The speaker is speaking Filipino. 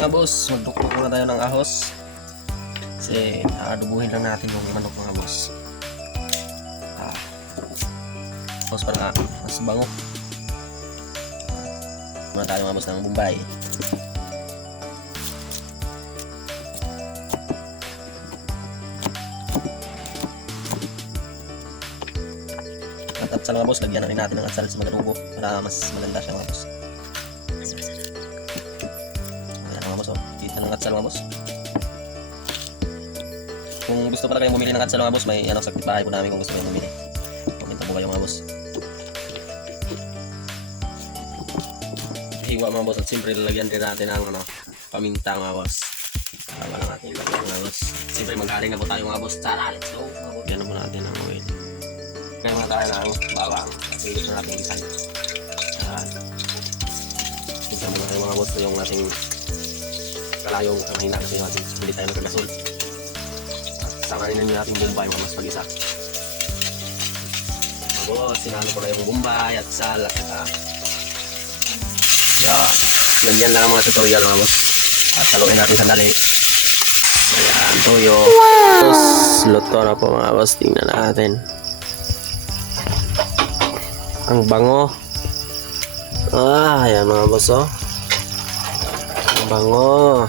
Mga boss, magduklo muna tayo ng ahos. Kasi aadubuhin lang natin yung manok mga boss. Boss para mas bango. Muna tayo mga boss ng Bombay. At atsal mga boss, lagyan na rin natin ng atsal sa magalugo para mas maganda siya mga boss. Ayan mga boss, oh. Kita ng atsal mga boss. Kung gusto pala kayong bumili ng atsal mga boss, may sa bahay po namin kung gusto kayong bumili. Komenta po kayo mga boss. Hiwa mga boss, at siyempre lalagyan rin natin ng paminta mga boss. Tama lang natin ilagay mga boss. Siyempre maghaling na po tayo mga boss. Tara, let's go! Lagyan na po natin ng oil. Kaya muna tayo ng bawang. Kasi gusto natin isan. Isa muna tayo mga boss. Yung ating kalayong kamahina kasi yung ating hindi tayo nagkagasol. At samarin na natin Bombay mga mas pag-isa. Mga boss, sinalo ko na yung Bombay at sal at yan lang ang mga tutorial mga boss. At haluin natin sandali. Ayan, toyo. Boss, luto na po mga boss. Tingnan natin. Ang bango. Ayan mga boss, oh. Ang bango.